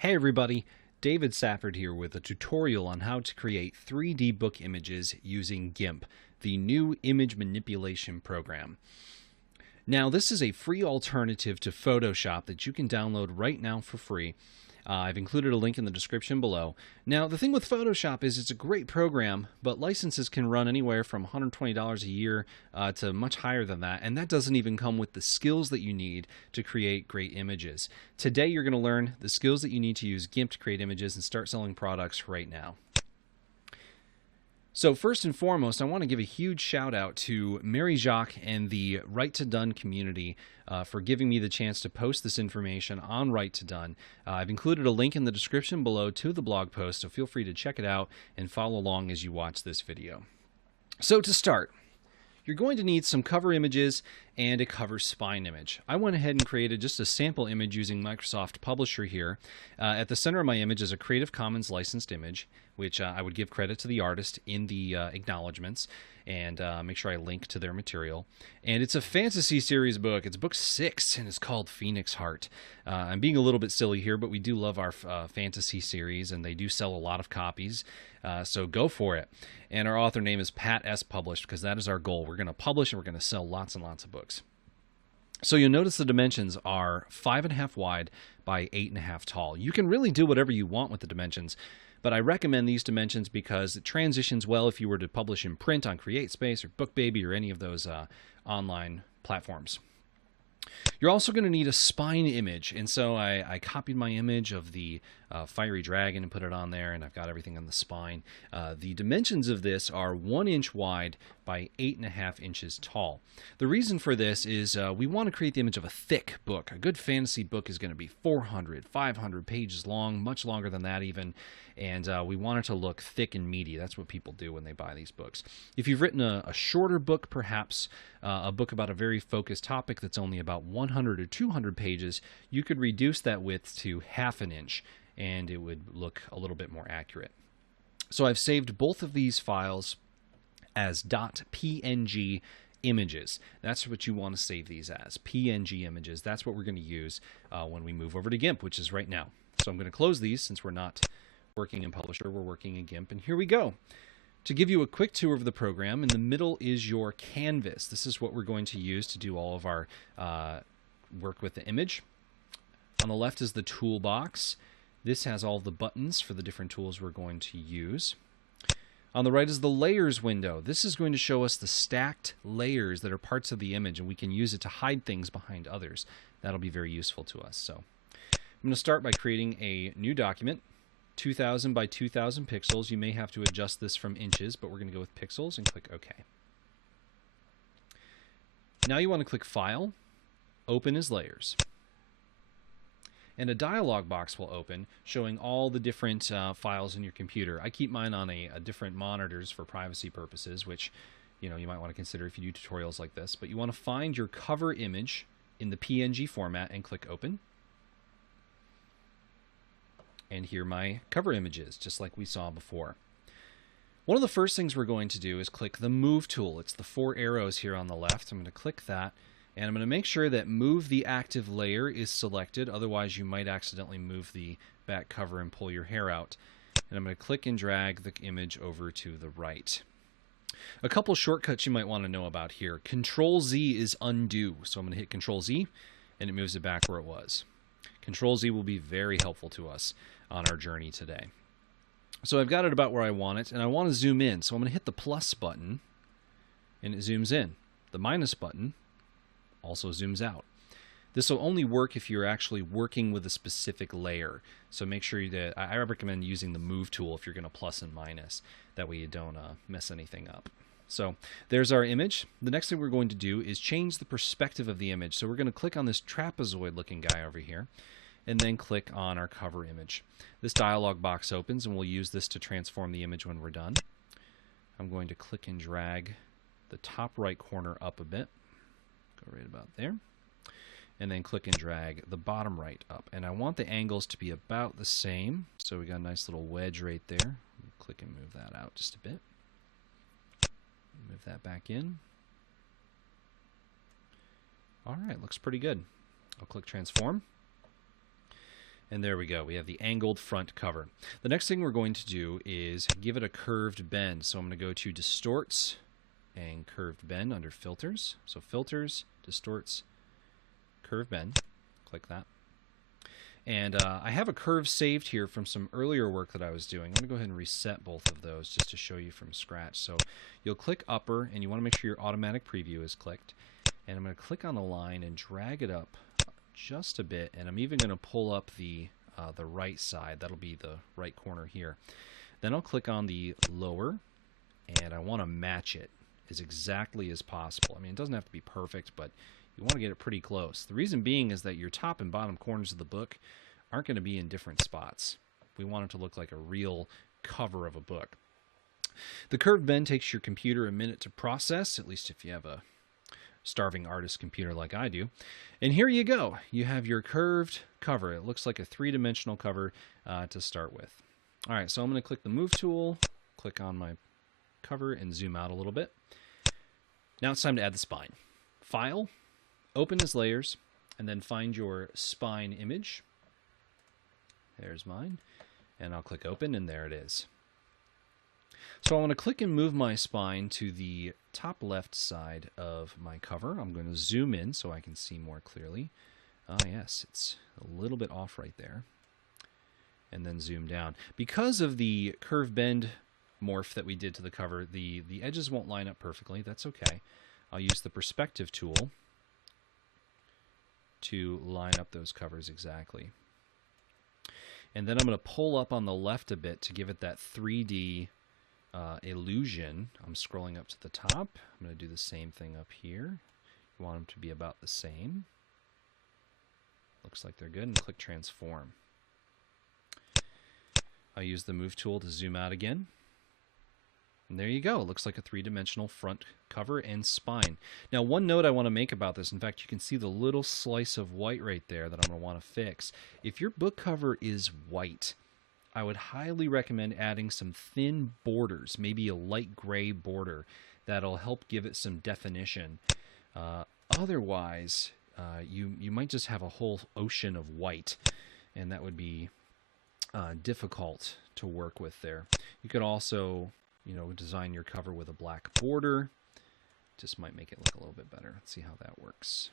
Hey everybody, David Safford here with a tutorial on how to create 3D book images using GIMP, the new image manipulation program. Now this is a free alternative to Photoshop that you can download right now for free. I've included a link in the description below. Now the thing with Photoshop is it's a great program, but licenses can run anywhere from $120 a year to much higher than that, and that doesn't even come with the skills that you need to create great images. Today you're going to learn the skills that you need to use GIMP to create images and start selling products right now. So first and foremost, I want to give a huge shout out to Mary Jacques and the Right to Done community for giving me the chance to post this information on Right to Done. I've included a link in the description below to the blog post, so feel free to check it out and follow along as you watch this video. So to start, you're going to need some cover images and a cover spine image. I went ahead and created just a sample image using Microsoft Publisher here. At the center of my image is a Creative Commons licensed image, which I would give credit to the artist in the acknowledgments and make sure I link to their material. And it's a fantasy series book. It's book 6 and it's called Phoenix Heart. I'm being a little bit silly here, but we do love our fantasy series and they do sell a lot of copies. So go for it. And our author name is Pat S. Published because that is our goal. We're going to publish and we're going to sell lots and lots of books. So you'll notice the dimensions are 5.5 wide by 8.5 tall. You can really do whatever you want with the dimensions, but I recommend these dimensions because it transitions well if you were to publish in print on CreateSpace or BookBaby or any of those online platforms. You're also going to need a spine image, and so I copied my image of the fiery dragon and put it on there, and I've got everything on the spine. The dimensions of this are 1 inch wide by 8.5 inches tall. The reason for this is we want to create the image of a thick book. A good fantasy book is going to be 400, 500 pages long, much longer than that even, and we want it to look thick and meaty. That's what people do when they buy these books. If you've written a shorter book, perhaps a book about a very focused topic that's only about 100 or 200 pages, you could reduce that width to 1/2 inch and it would look a little bit more accurate. So I've saved both of these files as .png images. That's what you want to save these as, PNG images. That's what we're going to use when we move over to GIMP, which is right now. So I'm going to close these since we're not working in Publisher, we're working in GIMP, and here we go. To give you a quick tour of the program, in the middle is your canvas. This is what we're going to use to do all of our work with the image. On the left is the toolbox. This has all the buttons for the different tools we're going to use. On the right is the layers window. This is going to show us the stacked layers that are parts of the image, and we can use it to hide things behind others. That'll be very useful to us. So I'm going to start by creating a new document. 2000 by 2000 pixels. You may have to adjust this from inches, but we're going to go with pixels and click OK. Now you want to click File, Open as Layers. And a dialog box will open showing all the different files in your computer. I keep mine on a different monitors for privacy purposes, which you might want to consider if you do tutorials like this. But you want to find your cover image in the PNG format and click Open. And here my cover image is, just like we saw before. One of the first things we're going to do is click the Move tool. It's the 4 arrows here on the left. I'm going to click that, and I'm going to make sure that Move the Active Layer is selected. Otherwise, you might accidentally move the back cover and pull your hair out. And I'm going to click and drag the image over to the right. A couple shortcuts you might want to know about here. Control-Z is undo. So I'm going to hit Control-Z, and it moves it back where it was. Control-Z will be very helpful to us on our journey today. So I've got it about where I want it, and I want to zoom in. So I'm going to hit the plus button, and it zooms in. The minus button also zooms out. This will only work if you're actually working with a specific layer. So make sure that I recommend using the Move tool if you're going to plus and minus. That way you don't mess anything up. So there's our image. The next thing we're going to do is change the perspective of the image. So we're going to click on this trapezoid looking guy over here, and then click on our cover image. This dialog box opens, and we'll use this to transform the image when we're done. I'm going to click and drag the top right corner up a bit. Go right about there. And then click and drag the bottom right up. And I want the angles to be about the same. So we got a nice little wedge right there. Click and move that out just a bit. Move that back in. All right, looks pretty good. I'll click Transform. And there we go. We have the angled front cover. The next thing we're going to do is give it a curved bend. So I'm going to go to Distorts and Curved Bend under Filters. So Filters, Distorts, Curved Bend. Click that. And I have a curve saved here from some earlier work that I was doing. I'm going to go ahead and reset both of those just to show you from scratch. So you'll click Upper, and you want to make sure your automatic preview is clicked. And I'm going to click on the line and drag it up just a bit, and I'm even going to pull up the right side. That'll be the right corner here. Then I'll click on the lower, and I want to match it as exactly as possible. I mean, it doesn't have to be perfect, but you want to get it pretty close. The reason being is that your top and bottom corners of the book aren't going to be in different spots. We want it to look like a real cover of a book. The curved bend takes your computer a minute to process, at least if you have a starving artist computer like I do. And here you go. You have your curved cover. It looks like a three-dimensional cover to start with. All right, so I'm going to click the Move tool, click on my cover, and zoom out a little bit. Now it's time to add the spine. File, Open as Layers, and then find your spine image. There's mine. And I'll click Open, and there it is. So I want to click and move my spine to the top left side of my cover. I'm going to zoom in so I can see more clearly. Ah, yes, it's a little bit off right there. And then zoom down. Because of the curve bend morph that we did to the cover, the edges won't line up perfectly. That's okay. I'll use the perspective tool to line up those covers exactly. And then I'm going to pull up on the left a bit to give it that 3D illusion. I'm scrolling up to the top. I'm going to do the same thing up here. You want them to be about the same. Looks like they're good. And click Transform. I'll use the Move tool to zoom out again. And there you go. It looks like a three-dimensional front cover and spine. Now, one note I want to make about this, in fact, you can see the little slice of white right there that I'm going to want to fix. If your book cover is white, I would highly recommend adding some thin borders, maybe a light gray border. That'll help give it some definition. Otherwise, you might just have a whole ocean of white, and that would be difficult to work with there. You could also, design your cover with a black border. Just might make it look a little bit better. Let's see how that works.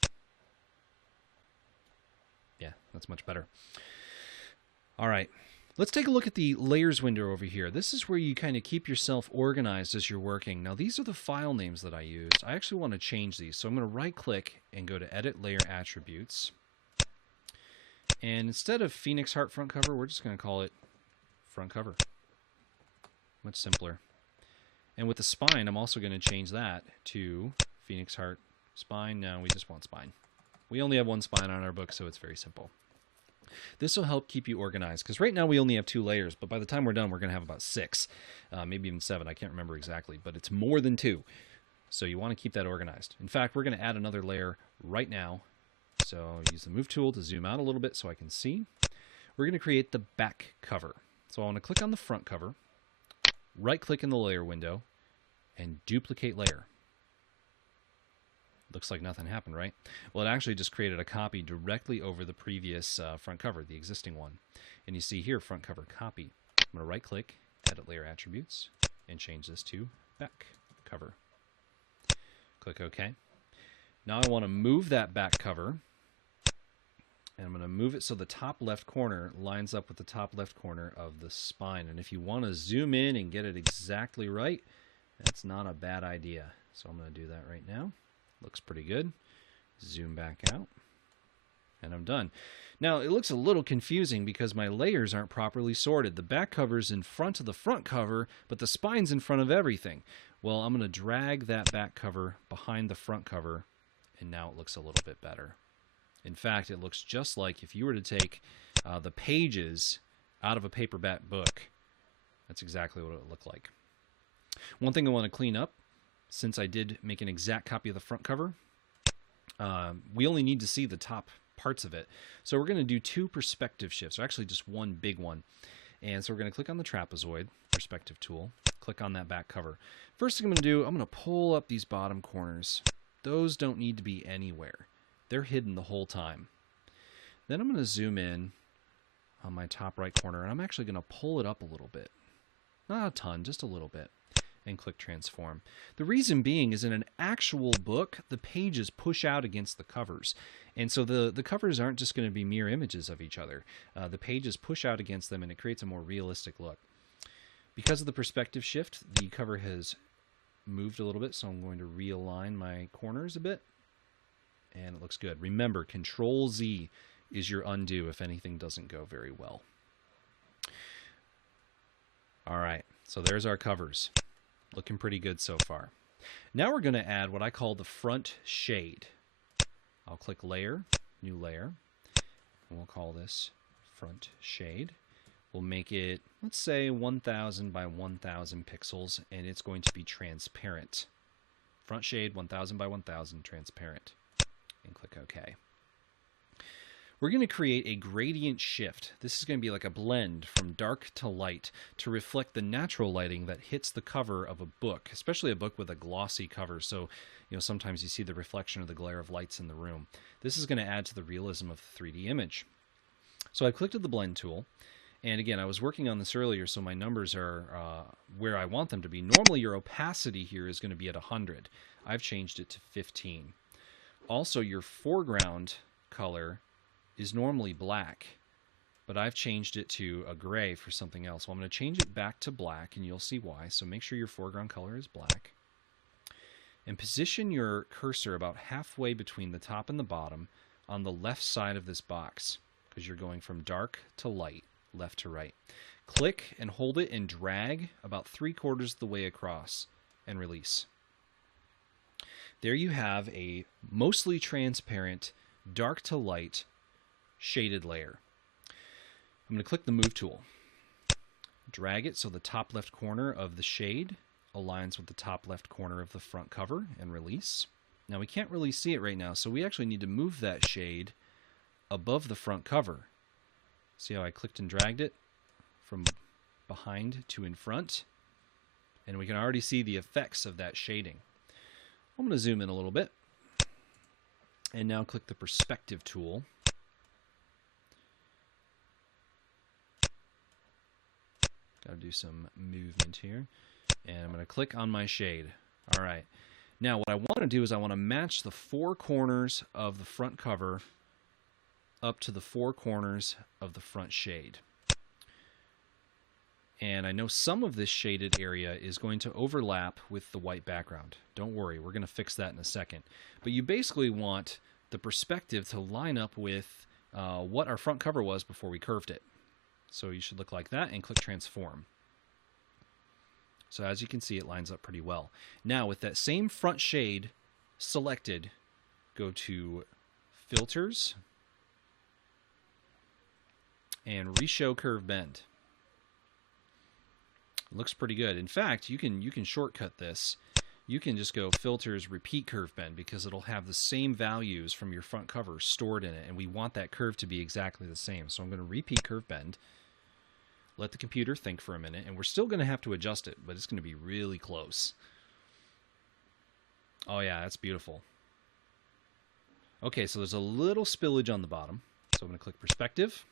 Yeah, that's much better. All right. Let's take a look at the layers window over here. This is where you kind of keep yourself organized as you're working. Now, these are the file names that I used. I actually want to change these. So I'm going to right-click and go to Edit Layer Attributes. And instead of Phoenix Heart Front Cover, we're just going to call it Front Cover. Much simpler. And with the spine, I'm also going to change that to Phoenix Heart Spine. No, we just want spine. We only have one spine on our book, so it's very simple. This will help keep you organized, because right now we only have 2 layers, but by the time we're done, we're going to have about 6, maybe even 7. I can't remember exactly, but it's more than 2. So you want to keep that organized. In fact, we're going to add another layer right now. So I'll use the Move tool to zoom out a little bit so I can see. We're going to create the back cover. So I want to click on the front cover, right-click in the layer window, and duplicate layer. Looks like nothing happened, right? Well, it actually just created a copy directly over the previous front cover, the existing one. And you see here, front cover copy. I'm going to right-click, Edit Layer Attributes, and change this to back cover. Click OK. Now I want to move that back cover, and I'm going to move it so the top left corner lines up with the top left corner of the spine. And if you want to zoom in and get it exactly right, that's not a bad idea. So I'm going to do that right now. Looks pretty good. Zoom back out, and I'm done. Now, it looks a little confusing because my layers aren't properly sorted. The back cover's in front of the front cover, but the spine's in front of everything. Well, I'm going to drag that back cover behind the front cover, and now it looks a little bit better. In fact, it looks just like if you were to take the pages out of a paperback book. That's exactly what it would look like. One thing I want to clean up, since I did make an exact copy of the front cover, we only need to see the top parts of it. So we're going to do 2 perspective shifts, or actually just one big one. And so we're going to click on the trapezoid perspective tool, click on that back cover. First thing I'm going to do, I'm going to pull up these bottom corners. Those don't need to be anywhere. They're hidden the whole time. Then I'm going to zoom in on my top right corner, and I'm actually going to pull it up a little bit. Not a ton, just a little bit, and click transform. The reason being is in an actual book, the pages push out against the covers. And so the covers aren't just going to be mirror images of each other. The pages push out against them, and it creates a more realistic look. Because of the perspective shift, the cover has moved a little bit, so I'm going to realign my corners a bit. And it looks good. Remember, Control-Z is your undo if anything doesn't go very well. All right, so there's our covers. Looking pretty good so far. Now we're going to add what I call the front shade. I'll click Layer, New Layer, and we'll call this Front Shade. We'll make it, let's say, 1000 by 1000 pixels, and it's going to be transparent. Front shade, 1000 by 1000, transparent. And click OK. We're going to create a gradient shift. This is going to be like a blend from dark to light to reflect the natural lighting that hits the cover of a book, especially a book with a glossy cover. So, sometimes you see the reflection or the glare of lights in the room. This is going to add to the realism of the 3D image. So I clicked at the blend tool. And again, I was working on this earlier, so my numbers are where I want them to be. Normally, your opacity here is going to be at 100. I've changed it to 15. Also, your foreground color is normally black, but I've changed it to a gray for something else. Well, I'm going to change it back to black, and you'll see why. So make sure your foreground color is black. And position your cursor about halfway between the top and the bottom on the left side of this box, because you're going from dark to light, left to right. Click and hold it and drag about 3/4 of the way across and release. There you have a mostly transparent, dark to light, shaded layer. I'm going to click the Move tool. Drag it so the top left corner of the shade aligns with the top left corner of the front cover and release. Now we can't really see it right now, so we actually need to move that shade above the front cover. See how I clicked and dragged it from behind to in front? And we can already see the effects of that shading. I'm going to zoom in a little bit. And now click the Perspective tool. Got to do some movement here. And I'm going to click on my shade. All right. Now what I want to do is I want to match the 4 corners of the front cover up to the 4 corners of the front shade. And I know some of this shaded area is going to overlap with the white background. Don't worry, we're going to fix that in a second. But you basically want the perspective to line up with what our front cover was before we curved it. So you should look like that and click Transform. So as you can see, it lines up pretty well. Now with that same front shade selected, go to Filters, and Reshow Curve Bend. It looks pretty good. In fact, you can shortcut this. You can just go Filters, Repeat Curve Bend, because it'll have the same values from your front cover stored in it, and we want that curve to be exactly the same. So I'm going to Repeat Curve Bend. Let the computer think for a minute, and we're still going to have to adjust it, but it's going to be really close. Oh yeah, that's beautiful. Okay, so there's a little spillage on the bottom. So I'm going to click Perspective.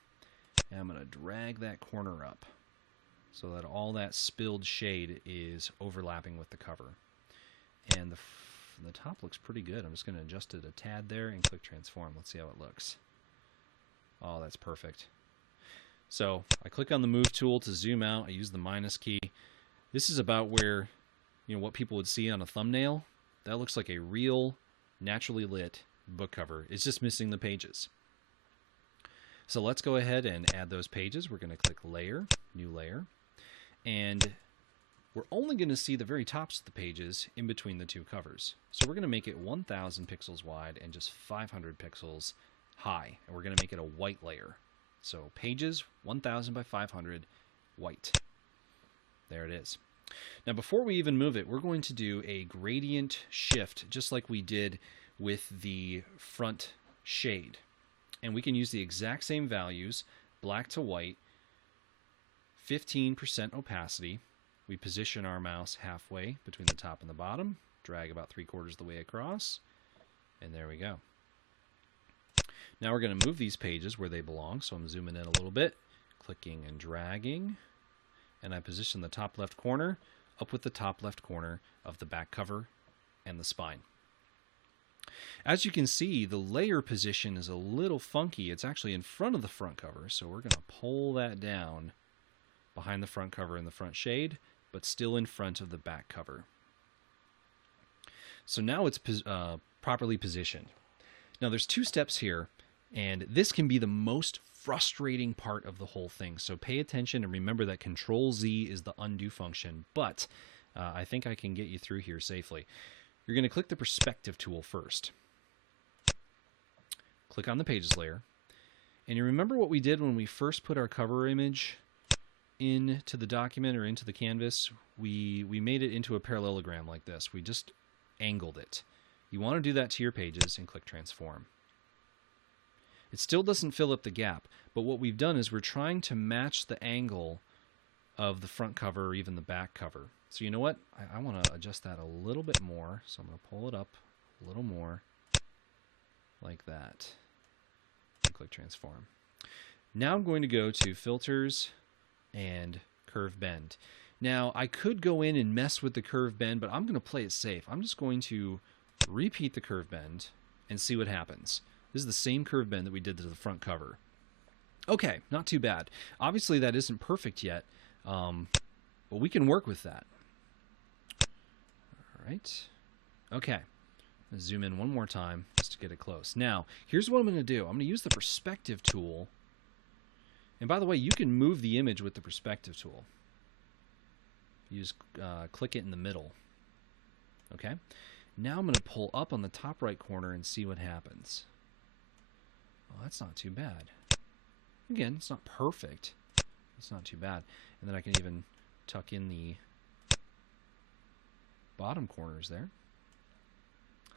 And I'm going to drag that corner up so that all that spilled shade is overlapping with the cover. And the top looks pretty good. I'm just going to adjust it a tad there and click Transform. Let's see how it looks. Oh, that's perfect. So I click on the Move tool to zoom out. I use the minus key. This is about where, what people would see on a thumbnail. That looks like a real, naturally lit book cover. It's just missing the pages. So let's go ahead and add those pages. We're going to click Layer, New Layer, and we're only going to see the very tops of the pages in between the 2 covers. So we're going to make it 1000 pixels wide and just 500 pixels high, and we're going to make it a white layer. So pages 1000 by 500 white. There it is. Now before we even move it, we're going to do a gradient shift just like we did with the front shade. And we can use the exact same values, black to white, 15% opacity. We position our mouse halfway between the top and the bottom, drag about 3/4 of the way across, and there we go. Now we're going to move these pages where they belong, so I'm zooming in a little bit, clicking and dragging, and I position the top left corner up with the top left corner of the back cover and the spine. As you can see, the layer position is a little funky. It's actually in front of the front cover, so we're going to pull that down behind the front cover and the front shade, but still in front of the back cover. So now it's properly positioned. Now there's 2 steps here, and this can be the most frustrating part of the whole thing. So pay attention and remember that Control-Z is the undo function, but I think I can get you through here safely. You're going to click the perspective tool first. Click on the pages layer. And you remember what we did when we first put our cover image into the document or into the canvas? We made it into a parallelogram like this. We just angled it. You want to do that to your pages and click transform. It still doesn't fill up the gap, but what we've done is we're trying to match the angle of the front cover or even the back cover. So you know what? I want to adjust that a little bit more. So I'm going to pull it up a little more like that. And click transform. Now I'm going to go to filters and curve bend. Now I could go in and mess with the curve bend, but I'm going to play it safe. I'm just going to repeat the curve bend and see what happens. This is the same curve bend that we did to the front cover. Okay, not too bad. Obviously that isn't perfect yet, but we can work with that. All right. Okay. Let's zoom in one more time just to get it close. Now, here's what I'm going to do. I'm going to use the perspective tool. And by the way, you can move the image with the perspective tool. You just click it in the middle. Okay. Now I'm going to pull up on the top right corner and see what happens. Oh, that's not too bad. Again, it's not perfect. It's not too bad. And then I can even tuck in the bottom corners there.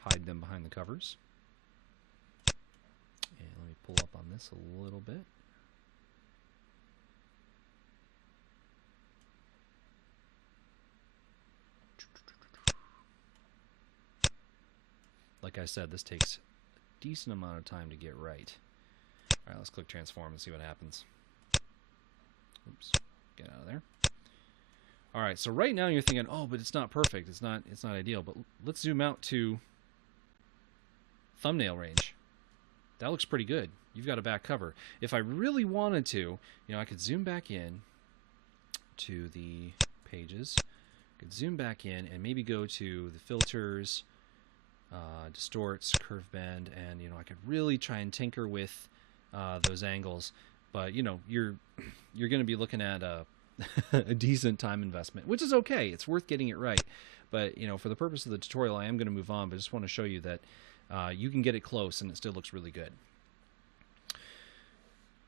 Hide them behind the covers. And let me pull up on this a little bit. Like I said, this takes a decent amount of time to get right. All right, let's click transform and see what happens. Oops, get out of there. All right, so right now you're thinking, oh, but it's not perfect. It's not ideal. But let's zoom out to thumbnail range. That looks pretty good. You've got a back cover. If I really wanted to, I could zoom back in to the pages. I could zoom back in and maybe go to the filters, distorts, curve bend, and I could really try and tinker with those angles. But you're going to be looking at a decent time investment, which is okay. It's worth getting it right. But for the purpose of the tutorial, I am going to move on. But I just want to show you that you can get it close and it still looks really good.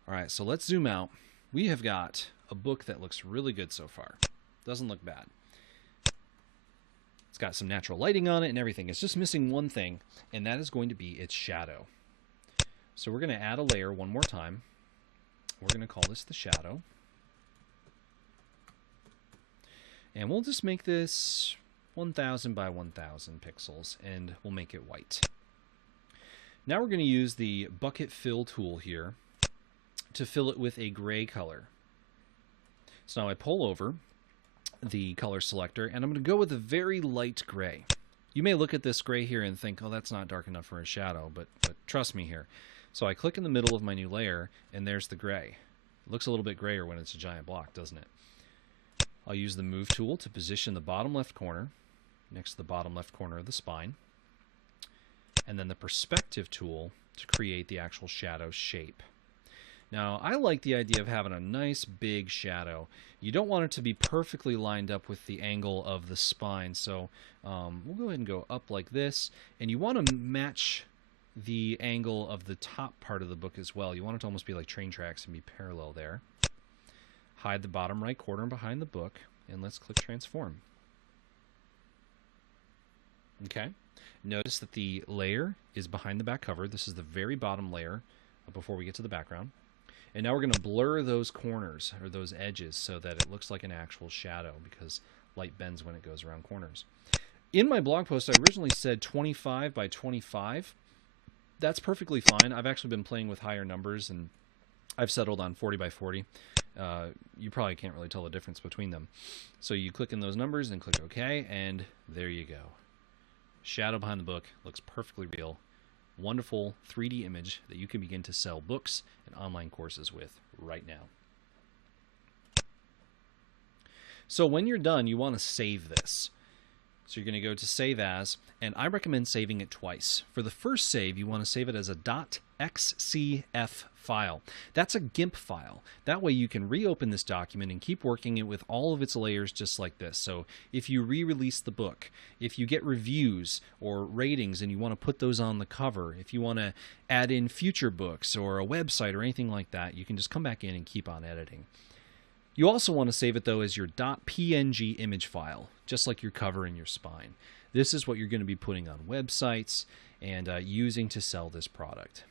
All right, so let's zoom out. We have got a book that looks really good so far. Doesn't look bad. It's got some natural lighting on it and everything. It's just missing one thing, and that is going to be its shadow. So we're going to add a layer one more time. We're going to call this the shadow. And we'll just make this 1000 by 1000 pixels, and we'll make it white. Now we're going to use the bucket fill tool here to fill it with a gray color. So now I pull over the color selector, and I'm going to go with a very light gray. You may look at this gray here and think, oh, that's not dark enough for a shadow, but trust me here. So I click in the middle of my new layer, and there's the gray. It looks a little bit grayer when it's a giant block, doesn't it? I'll use the move tool to position the bottom left corner next to the bottom left corner of the spine, and then the perspective tool to create the actual shadow shape. Now, I like the idea of having a nice big shadow. You don't want it to be perfectly lined up with the angle of the spine, so we'll go ahead and go up like this, and you want to match the angle of the top part of the book as well. You want it to almost be like train tracks and be parallel there. Hide the bottom right corner behind the book, and let's click transform. Okay, notice that the layer is behind the back cover. This is the very bottom layer before we get to the background. And now we're going to blur those corners or those edges so that it looks like an actual shadow, because light bends when it goes around corners. In my blog post, I originally said 25 by 25. That's perfectly fine. I've actually been playing with higher numbers, and I've settled on 40 by 40. You probably can't really tell the difference between them. So you click in those numbers and click OK, and there you go. Shadow behind the book looks perfectly real. Wonderful 3D image that you can begin to sell books and online courses with right now. So when you're done, you want to save this. So you're going to go to Save As, and I recommend saving it twice. For the first save, you want to save it as a .xcf file. That's a GIMP file. That way you can reopen this document and keep working it with all of its layers just like this. So if you re-release the book, if you get reviews or ratings and you want to put those on the cover, if you want to add in future books or a website or anything like that, you can just come back in and keep on editing. You also want to save it, though, as your .png image file, just like your cover and your spine. This is what you're going to be putting on websites and using to sell this product.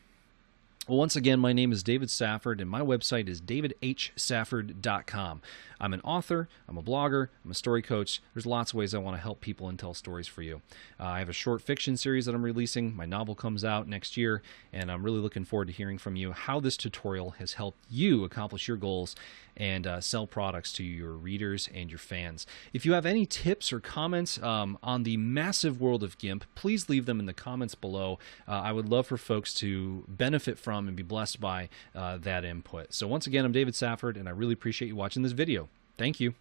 Well, once again, my name is David Safford, and my website is davidhsafford.com. I'm an author, I'm a blogger, I'm a story coach. There's lots of ways I want to help people and tell stories for you. I have a short fiction series that I'm releasing. My novel comes out next year, and I'm really looking forward to hearing from you how this tutorial has helped you accomplish your goals and sell products to your readers and your fans. If you have any tips or comments on the massive world of GIMP, please leave them in the comments below. I would love for folks to benefit from and be blessed by that input. So once again, I'm David Safford, and I really appreciate you watching this video. Thank you.